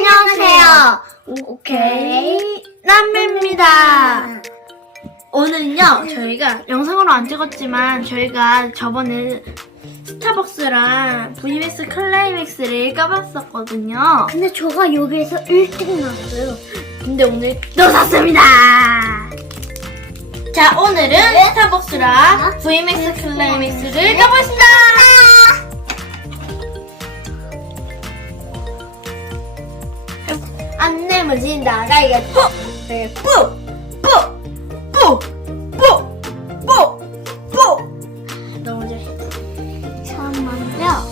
안녕하세요. 오케이. 남매입니다. 오늘은요, 저희가 영상으로 안 찍었지만, 저희가 저번에 스타벅스랑 VMS 클라이맥스를 까봤었거든요. 근데 저가 여기에서 1등 났어요. 근데 오늘 또 샀습니다! 자, 오늘은 스타벅스랑 VMS 클라이맥스를 까보겠습니다! 안 내면 진다, 가이가 뿌! 네, 뿌! 뿌! 뿌! 뿌! 뿌! 뿌! 너무 잘해. 잠깐만요.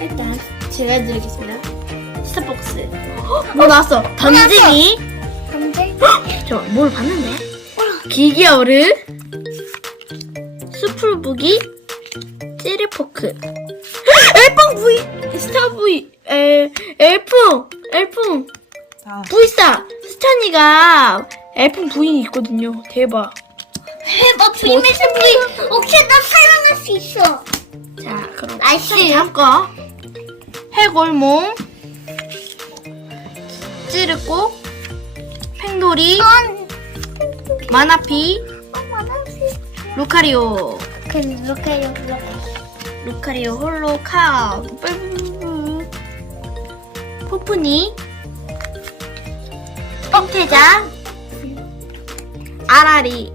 일단 제가 해드리겠습니다. 스타벅스. 뭐 나왔어? 던짐이. 근데 저뭘 봤는데? 기기어르, 수풀부기, 찌리포크, 엘풍 V, 스타 V, 에, 엘풍, 엘 풍, V스타, 스타니가 엘풍 부인이 있거든요. 대박. 해봐 주임의 승리. 오케이 나 사용할 수 있어. 자, 그럼 나이스. 잡고 해골몽, 찌르꼬, 팽돌이, 마나피, 루카리오. 그 이렇게 이렇게. 루카리오 홀로 카우 뿔뿔뿔. 포프니 뻥태자 아라리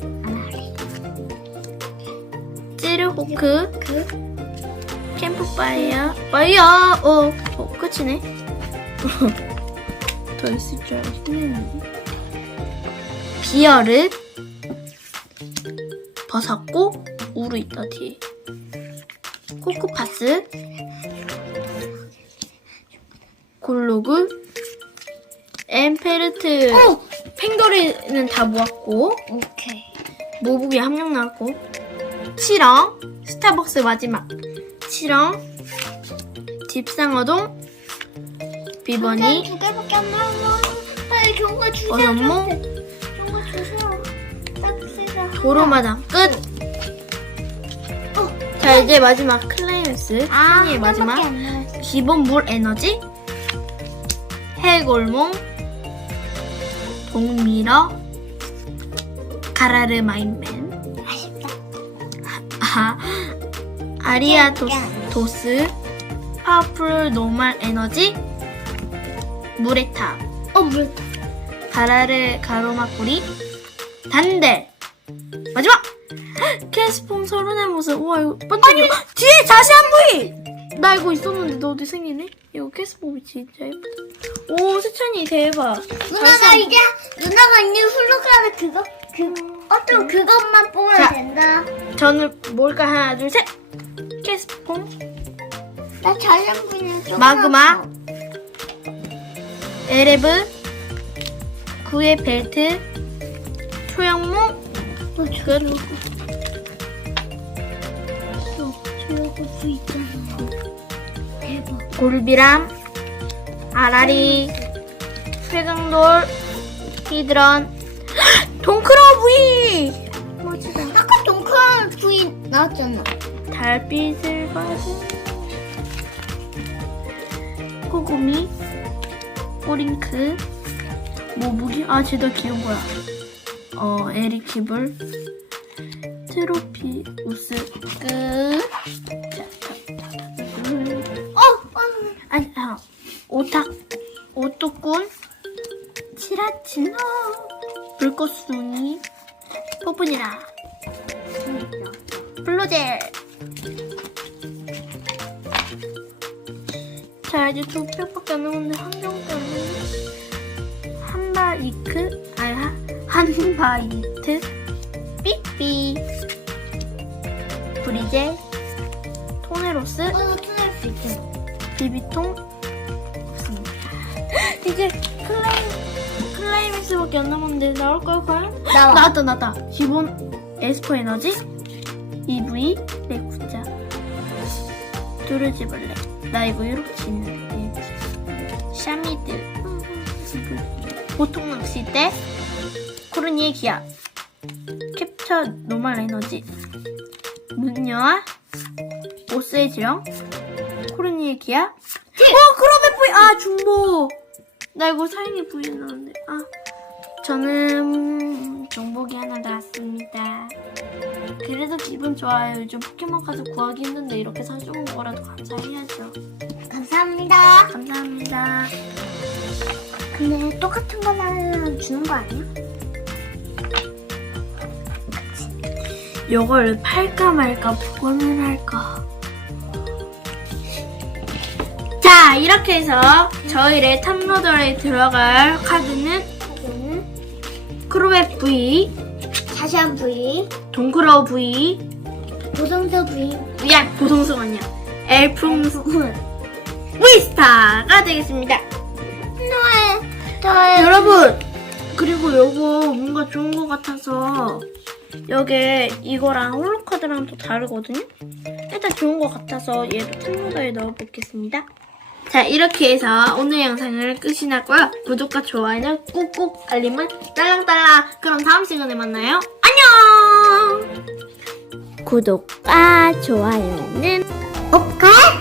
찌르호크. 그 캠프파이어. 파이어. 어, 어 끝이네. 더 있을 줄 알았는데. 비어르 버섯고 우루 있다 뒤에. 코코파스. 골로그 엠페르트 어! 팽돌이는 다 모았고 오케이. 모북이 한 명 나왔고 치렁 스타벅스 마지막 치렁 집상어동 비버니 두 개밖에 안 나와. 빨리 경과 주세요. 어연모 경과 주세요. 딱. 도로마당 끝. 어. 자 이제 마지막 클라이맥스 아, 의 마지막 안. 기본 물 에너지 해골몽 동미러 가라르 마인맨. 아쉽다. 아, 아리아 도스, 도스 파워풀 노멀 에너지 물의 탑 어 물. 가라르 가로막구리 단델. 마지막! 캐스폰 서른의 모습. 우와 이거 반짝이야 뒤에 자시 한 부위! 나 이거 있었는데 너 어디 생기네 이거 캐스폼이 진짜 예쁘다 오 세찬이 대박 누나 자시 나한 이제 누나가 있는 훌륭한 그거 그 어떤 그것만 뽑으면 자. 된다. 부- 저는 뭘까 하나 둘 셋 캐스폼 나 자신 분야 좀. 마그마. 에레브 구의 벨트 초영무 어, 끝 저거 그 있잖아. 대박. 골비람 아라리 회강돌 히드런. 동크로우 부이 멋지다. 아까 동크랑 부인 나왔잖아. 달빛을 받은 코구미 오링크 모부기 아 쟤도 귀여운 거야. 어 에리키블 트로피 우스 5분이다. 블루젤. 자, 이제 두표밖에 안 남았는데, 환경 때문에. 한바이크, 아, 한바이트, 삐삐. 브리젤, 토네로스, 어, 토네로스 있 비비통, 없습니다. 이제 플레이. 클라이맥스밖에 안 남았는데 나올까요 과연? 나와. 나왔다 나왔다. 기본 에스퍼 에너지 EV 레쿠자 뚜르지 벌레 나 이거 이렇게 짓는데 샤미드 보통 낚싯대 코르니의 기압 캡처 노멀 에너지 문여와 보스의 지령 코르니의 기압 어, 크로베 뿌이. 아, 중보. 나 이거 사인이 보이는데. 아, 저는 정복이 하나 나왔습니다. 그래도 기분 좋아요. 요즘 포켓몬 카드 구하기 힘든데 이렇게 사주는 거라도 감사해야죠. 감사합니다. 감사합니다. 근데 똑같은 거만 주는 거 아니야? 이걸 팔까 말까 보고는 할까. 자, 이렇게 해서 저희의 탑로더에 들어갈 카드는 크로벳 V, 자세한 부위, 동크로우 V, 보정서 부위. 야, 보송수가 아니야. 엘풍수 위스타가 되겠습니다. 너의, 너의. 여러분, 그리고 요거 뭔가 좋은 것 같아서 여기 이거랑 홀로카드랑 또 다르거든요? 일단 좋은 것 같아서 얘도 탑로더에 넣어보겠습니다. 자, 이렇게 해서 오늘 영상을 끝이 났고요. 구독과 좋아요는 꾹꾹 알림은 딸랑딸랑. 그럼 다음 시간에 만나요. 안녕! 구독과 좋아요는 오카